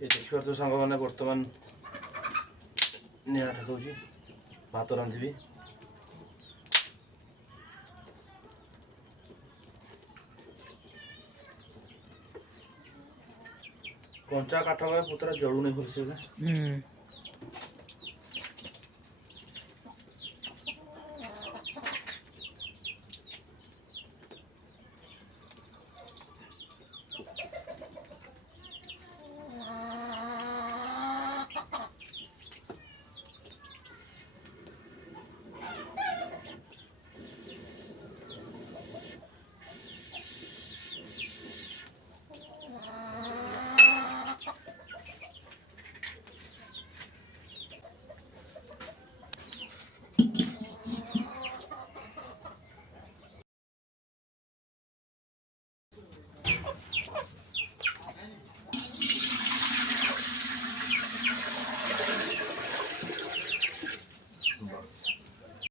ये देखिए सांग मैंने बर्तमान निआ ठाकुची भात रांधि कंचा काठ पुतरा जलू नहीं भलसे